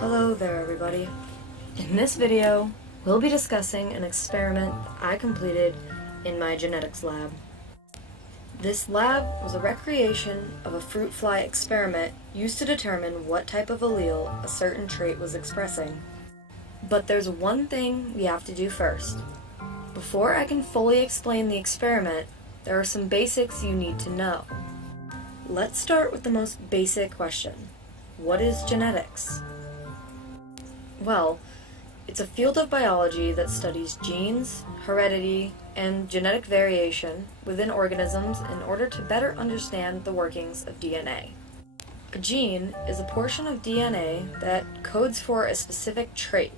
Hello there, everybody. In this video, we'll be discussing an experiment I completed in my genetics lab. This lab was a recreation of a fruit fly experiment used to determine what type of allele a certain trait was expressing. But there's one thing we have to do first. Before I can fully explain the experiment, there are some basics you need to know. Let's start with the most basic question. What is genetics? Well, it's a field of biology that studies genes, heredity, and genetic variation within organisms in order to better understand the workings of DNA. A gene is a portion of DNA that codes for a specific trait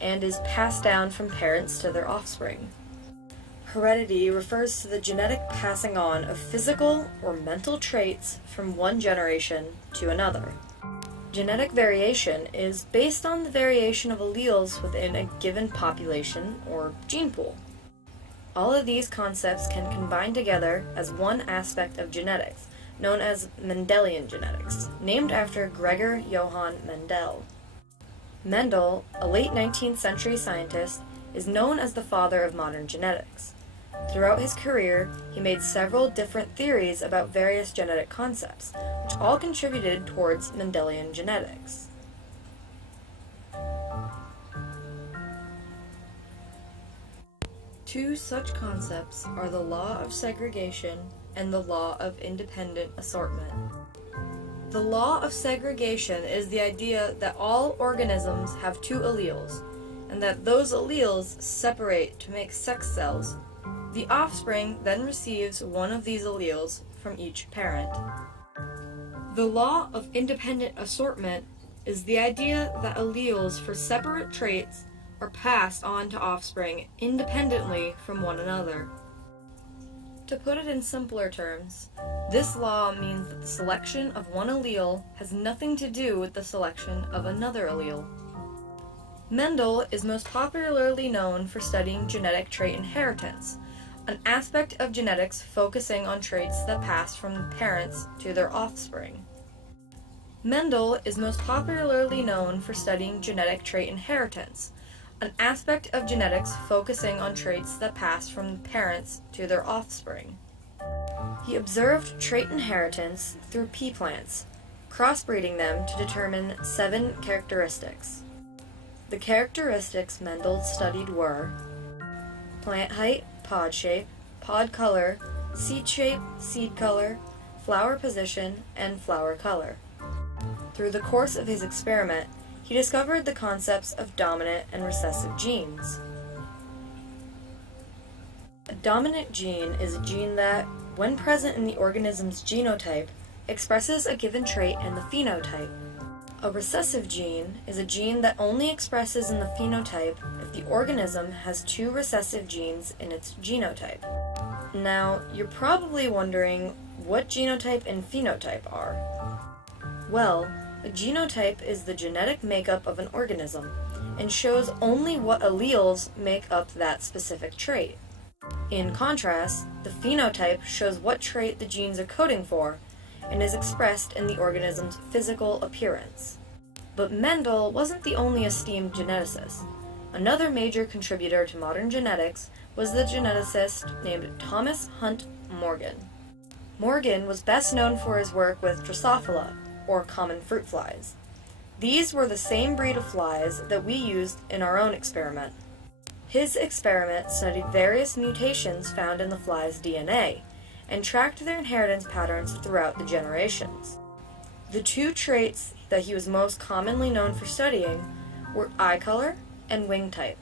and is passed down from parents to their offspring. Heredity refers to the genetic passing on of physical or mental traits from one generation to another. Genetic variation is based on the variation of alleles within a given population or gene pool. All of these concepts can combine together as one aspect of genetics, known as Mendelian genetics, named after Gregor Johann Mendel. Mendel, a late 19th century scientist, is known as the father of modern genetics. Throughout his career, he made several different theories about various genetic concepts, which all contributed towards Mendelian genetics. Two such concepts are the law of segregation and the law of independent assortment. The law of segregation is the idea that all organisms have two alleles, and that those alleles separate to make sex cells. The offspring then receives one of these alleles from each parent. The law of independent assortment is the idea that alleles for separate traits are passed on to offspring independently from one another. To put it in simpler terms, this law means that the selection of one allele has nothing to do with the selection of another allele. Mendel is most popularly known for studying genetic trait inheritance, an aspect of genetics focusing on traits that pass from parents to their offspring. Mendel is most popularly known for studying genetic trait inheritance, an aspect of genetics focusing on traits that pass from parents to their offspring. He observed trait inheritance through pea plants, crossbreeding them to determine 7 characteristics. The characteristics Mendel studied were plant height, pod shape, pod color, seed color, flower position, and flower color. Through the course of his experiment, he discovered the concepts of dominant and recessive genes. A dominant gene is a gene that, when present in the organism's genotype, expresses a given trait in the phenotype. A recessive gene is a gene that only expresses in the phenotype if the organism has 2 recessive genes in its genotype. Now, you're probably wondering what genotype and phenotype are. Well, a genotype is the genetic makeup of an organism and shows only what alleles make up that specific trait. In contrast, the phenotype shows what trait the genes are coding for and is expressed in the organism's physical appearance. But Mendel wasn't the only esteemed geneticist. Another major contributor to modern genetics was the geneticist named Thomas Hunt Morgan. Morgan was best known for his work with Drosophila, or common fruit flies. These were the same breed of flies that we used in our own experiment. His experiment studied various mutations found in the fly's DNA, and tracked their inheritance patterns throughout the generations. The 2 traits that he was most commonly known for studying were eye color and wing type.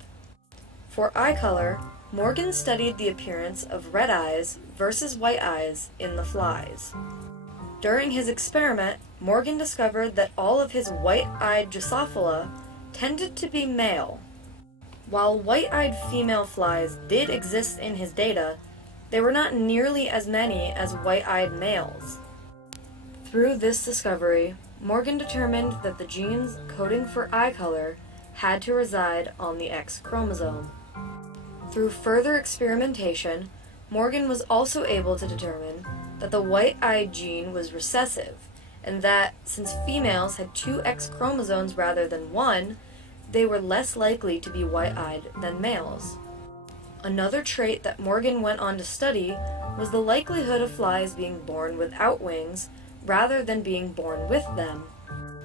For eye color, Morgan studied the appearance of red eyes versus white eyes in the flies. During his experiment, Morgan discovered that all of his white-eyed Drosophila tended to be male. While white-eyed female flies did exist in his data, they were not nearly as many as white-eyed males. Through this discovery, Morgan determined that the genes coding for eye color had to reside on the X chromosome. Through further experimentation, Morgan was also able to determine that the white-eyed gene was recessive, and that since females had 2 X chromosomes rather than 1, they were less likely to be white-eyed than males. Another trait that Morgan went on to study was the likelihood of flies being born without wings rather than being born with them.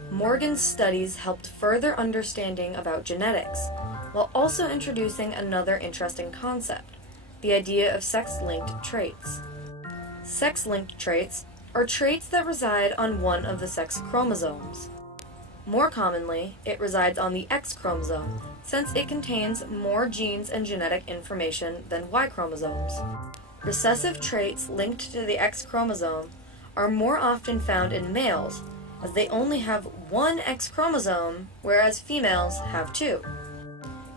Morgan's studies helped further understanding about genetics, while also introducing another interesting concept, the idea of sex-linked traits. Sex-linked traits are traits that reside on one of the sex chromosomes. More commonly, it resides on the X chromosome, since it contains more genes and genetic information than Y chromosomes. Recessive traits linked to the X chromosome are more often found in males, as they only have 1 X chromosome, whereas females have 2.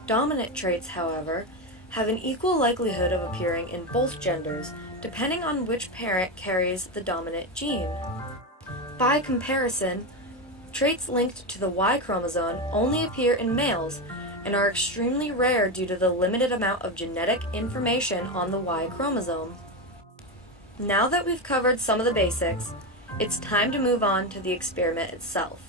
Dominant traits, however, have an equal likelihood of appearing in both genders, depending on which parent carries the dominant gene. By comparison, traits linked to the Y chromosome only appear in males and are extremely rare due to the limited amount of genetic information on the Y chromosome. Now that we've covered some of the basics, it's time to move on to the experiment itself.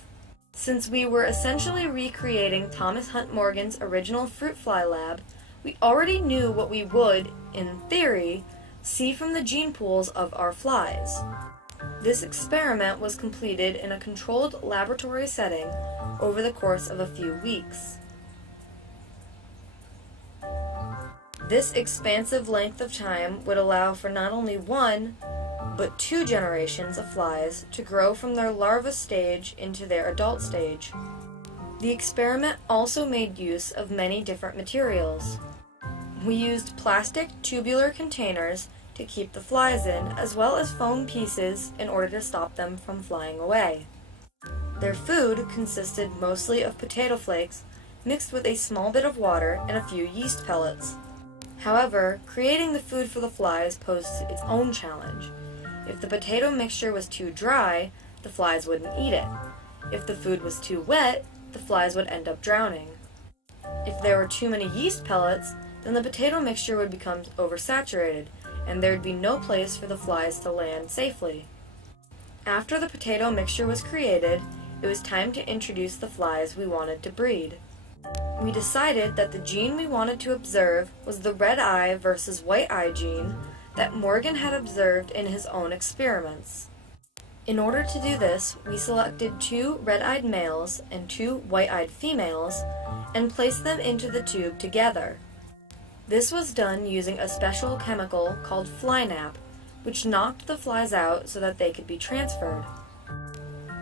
Since we were essentially recreating Thomas Hunt Morgan's original fruit fly lab, we already knew what we would, in theory, see from the gene pools of our flies. This experiment was completed in a controlled laboratory setting over the course of a few weeks. This expansive length of time would allow for not only 1, but 2 generations of flies to grow from their larva stage into their adult stage. The experiment also made use of many different materials. We used plastic tubular containers to keep the flies in, as well as foam pieces in order to stop them from flying away. Their food consisted mostly of potato flakes mixed with a small bit of water and a few yeast pellets. However, creating the food for the flies posed its own challenge. If the potato mixture was too dry, the flies wouldn't eat it. If the food was too wet, the flies would end up drowning. If there were too many yeast pellets, then the potato mixture would become oversaturated, and there would be no place for the flies to land safely. After the potato mixture was created, it was time to introduce the flies we wanted to breed. We decided that the gene we wanted to observe was the red eye versus white eye gene that Morgan had observed in his own experiments. In order to do this, we selected 2 red-eyed males and 2 white-eyed females and placed them into the tube together. This was done using a special chemical called fly-nap, which knocked the flies out so that they could be transferred.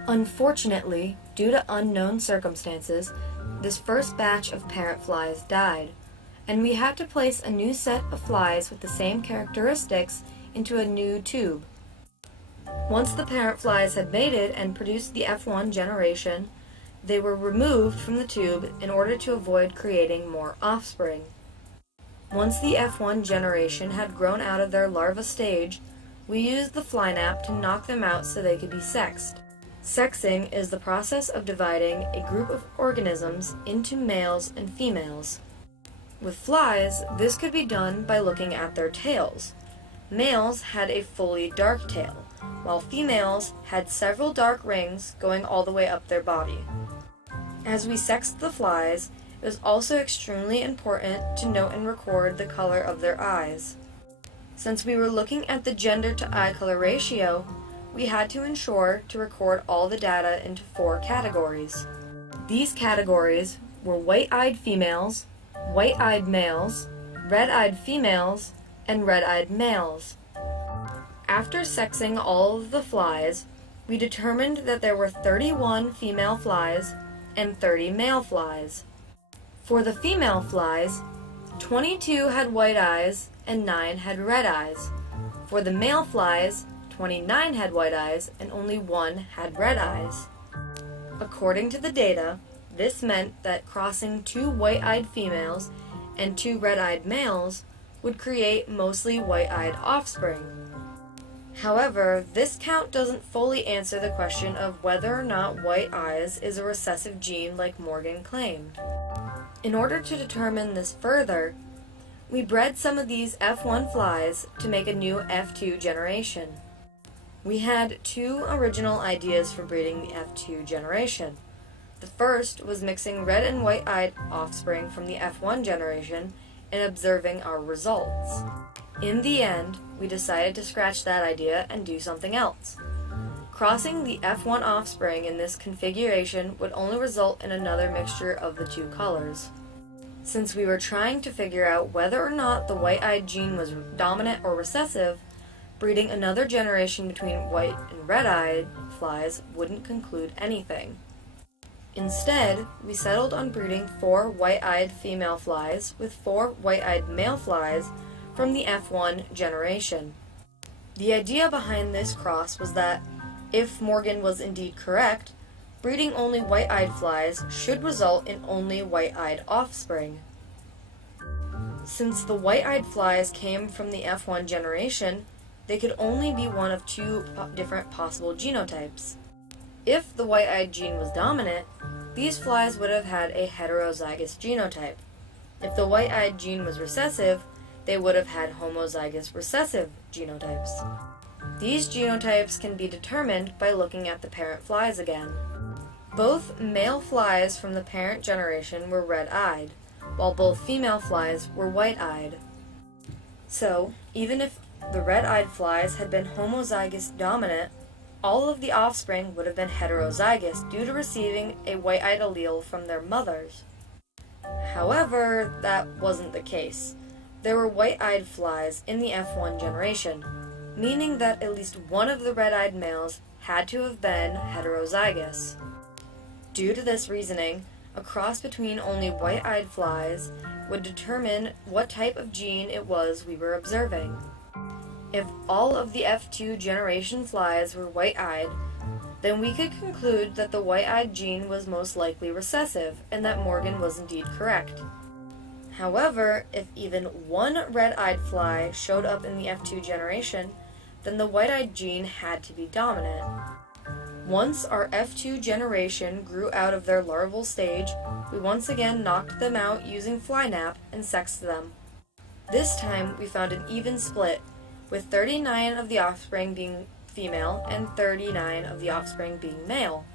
Unfortunately, due to unknown circumstances, this first batch of parent flies died, and we had to place a new set of flies with the same characteristics into a new tube. Once the parent flies had mated and produced the F1 generation, they were removed from the tube in order to avoid creating more offspring. Once the F1 generation had grown out of their larva stage, we used the fly-nap to knock them out so they could be sexed. Sexing is the process of dividing a group of organisms into males and females. With flies, this could be done by looking at their tails. Males had a fully dark tail, while females had several dark rings going all the way up their body. As we sexed the flies, it was also extremely important to note and record the color of their eyes. Since we were looking at the gender to eye color ratio, we had to ensure to record all the data into 4 categories. These categories were white-eyed females, white-eyed males, red-eyed females, and red-eyed males. After sexing all of the flies, we determined that there were 31 female flies and 30 male flies. For the female flies, 22 had white eyes and 9 had red eyes. For the male flies, 29 had white eyes and only 1 had red eyes. According to the data, this meant that crossing 2 white-eyed females and 2 red-eyed males would create mostly white-eyed offspring. However, this count doesn't fully answer the question of whether or not white eyes is a recessive gene like Morgan claimed. In order to determine this further, we bred some of these F1 flies to make a new F2 generation. We had two original ideas for breeding the F2 generation. The first was mixing red and white-eyed offspring from the F1 generation and observing our results. In the end, we decided to scratch that idea and do something else. Crossing the F1 offspring in this configuration would only result in another mixture of the two colors. Since we were trying to figure out whether or not the white-eyed gene was dominant or recessive, breeding another generation between white and red-eyed flies wouldn't conclude anything. Instead, we settled on breeding 4 white-eyed female flies with 4 white-eyed male flies from the F1 generation. The idea behind this cross was that, if Morgan was indeed correct, breeding only white-eyed flies should result in only white-eyed offspring. Since the white-eyed flies came from the F1 generation, they could only be one of 2 different possible genotypes. If the white-eyed gene was dominant, these flies would have had a heterozygous genotype. If the white-eyed gene was recessive, they would have had homozygous recessive genotypes. These genotypes can be determined by looking at the parent flies again. Both male flies from the parent generation were red-eyed, while both female flies were white-eyed. So, even if the red-eyed flies had been homozygous dominant, all of the offspring would have been heterozygous due to receiving a white-eyed allele from their mothers. However, that wasn't the case. There were white-eyed flies in the F1 generation, meaning that at least one of the red-eyed males had to have been heterozygous. Due to this reasoning, a cross between only white-eyed flies would determine what type of gene it was we were observing. If all of the F2 generation flies were white-eyed, then we could conclude that the white-eyed gene was most likely recessive and that Morgan was indeed correct. However, if even one red-eyed fly showed up in the F2 generation, then the white-eyed gene had to be dominant. Once our F2 generation grew out of their larval stage, we once again knocked them out using fly nap and sexed them. This time we found an even split, with 39 of the offspring being female and 39 of the offspring being male.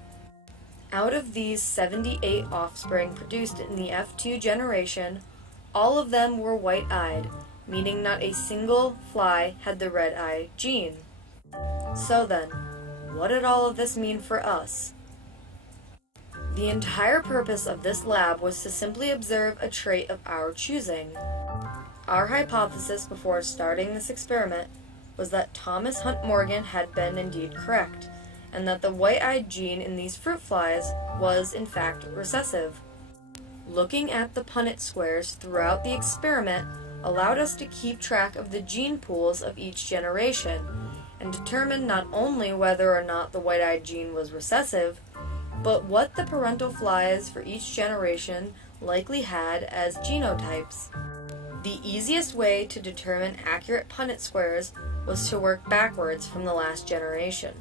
Out of these 78 offspring produced in the F2 generation, all of them were white-eyed, meaning not a single fly had the red-eye gene. So then, what did all of this mean for us? The entire purpose of this lab was to simply observe a trait of our choosing. Our hypothesis before starting this experiment was that Thomas Hunt Morgan had been indeed correct, and that the white-eyed gene in these fruit flies was in fact recessive. Looking at the Punnett squares throughout the experiment allowed us to keep track of the gene pools of each generation, and determine not only whether or not the white-eyed gene was recessive, but what the parental flies for each generation likely had as genotypes. The easiest way to determine accurate Punnett squares was to work backwards from the last generation.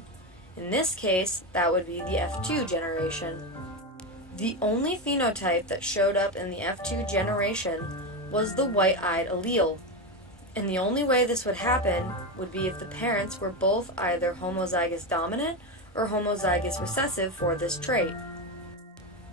In this case, that would be the F2 generation. The only phenotype that showed up in the F2 generation was the white-eyed allele, and the only way this would happen would be if the parents were both either homozygous dominant or homozygous recessive for this trait.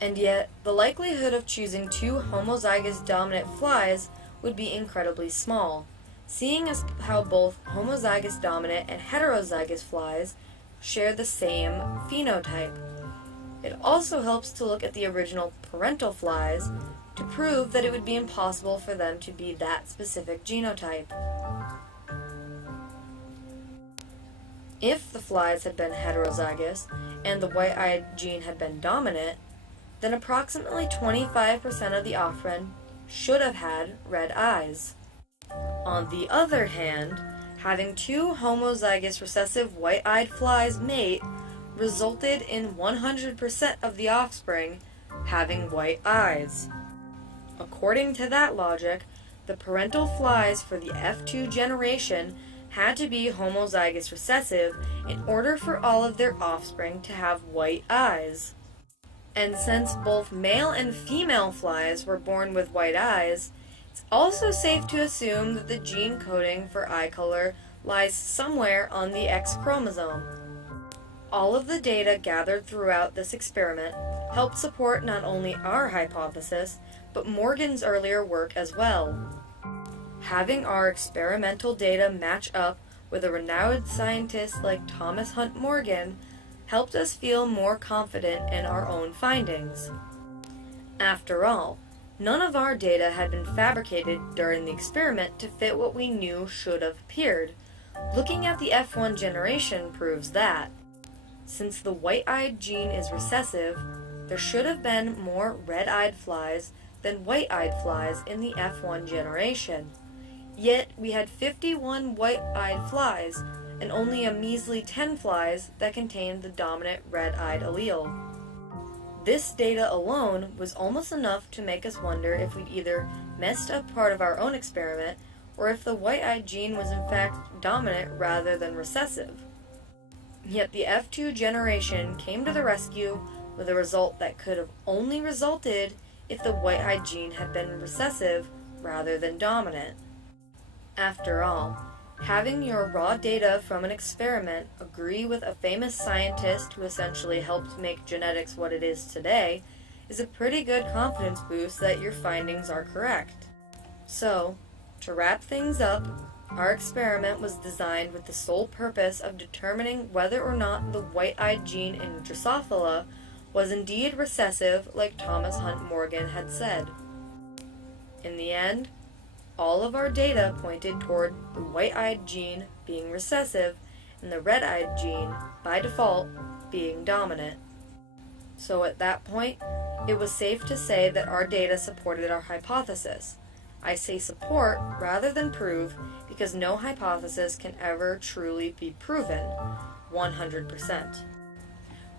And yet, the likelihood of choosing 2 homozygous dominant flies would be incredibly small, seeing as how both homozygous dominant and heterozygous flies share the same phenotype. It also helps to look at the original parental flies to prove that it would be impossible for them to be that specific genotype. If the flies had been heterozygous and the white-eyed gene had been dominant, then approximately 25% of the offspring should have had red eyes. On the other hand, having 2 homozygous recessive white-eyed flies mate resulted in 100% of the offspring having white eyes. According to that logic, the parental flies for the F2 generation had to be homozygous recessive in order for all of their offspring to have white eyes. And since both male and female flies were born with white eyes, it's also safe to assume that the gene coding for eye color lies somewhere on the X chromosome. All of the data gathered throughout this experiment helped support not only our hypothesis, but Morgan's earlier work as well. Having our experimental data match up with a renowned scientist like Thomas Hunt Morgan helped us feel more confident in our own findings. After all, none of our data had been fabricated during the experiment to fit what we knew should have appeared. Looking at the F1 generation proves that. Since the white-eyed gene is recessive, there should have been more red-eyed flies than white-eyed flies in the F1 generation. Yet we had 51 white-eyed flies and only a measly 10 flies that contained the dominant red-eyed allele. This data alone was almost enough to make us wonder if we'd either messed up part of our own experiment or if the white-eyed gene was in fact dominant rather than recessive. Yet the F2 generation came to the rescue with a result that could have only resulted if the white-eyed gene had been recessive rather than dominant. After all, having your raw data from an experiment agree with a famous scientist who essentially helped make genetics what it is today is a pretty good confidence boost that your findings are correct. So, to wrap things up, our experiment was designed with the sole purpose of determining whether or not the white-eyed gene in Drosophila was indeed recessive like Thomas Hunt Morgan had said. In the end, all of our data pointed toward the white-eyed gene being recessive and the red-eyed gene, by default, being dominant. So at that point, it was safe to say that our data supported our hypothesis. I say support rather than prove because no hypothesis can ever truly be proven 100%.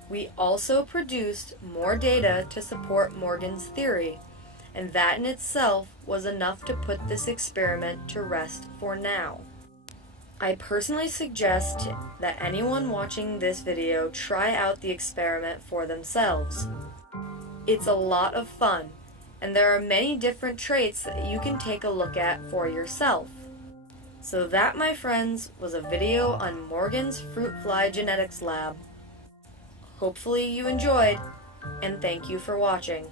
We also produced more data to support Morgan's theory, and that in itself was enough to put this experiment to rest for now. I personally suggest that anyone watching this video try out the experiment for themselves. It's a lot of fun, and there are many different traits that you can take a look at for yourself. So that, my friends, was a video on Morgan's Fruit Fly Genetics Lab. Hopefully you enjoyed, and thank you for watching.